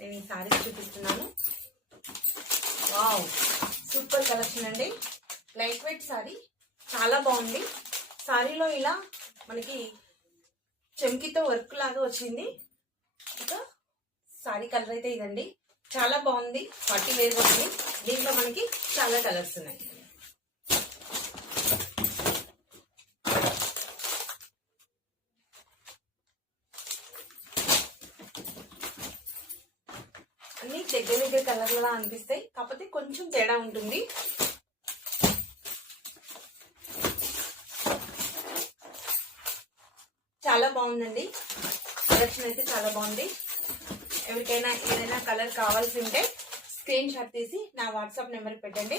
నేను ఈ సారీస్ చూపిస్తున్నాను. వావ్, సూపర్ కలెక్షన్ అండి. లైట్ వెయిట్ సారీ, చాలా బాగుంది. సారీలో ఇలా మనకి చెంకితో వర్క్ లాగా వచ్చింది. ఇంకా సారీ కలర్ అయితే ఇదండి, చాలా బాగుంది. పార్టీ వేర్ ఉంది. దీంట్లో మనకి చాలా కలర్స్ ఉన్నాయి. అన్ని దగ్గర కలర్లా అనిపిస్తాయి, కాకపోతే కొంచెం తేడా ఉంటుంది. చాలా బాగుందండి, కలెక్షన్ అయితే చాలా బాగుంది. ఎవరికైనా ఏదైనా కలర్ కావాల్సి ఉంటే స్క్రీన్ షాట్ తీసి నా వాట్సాప్ నెంబర్ పెట్టండి.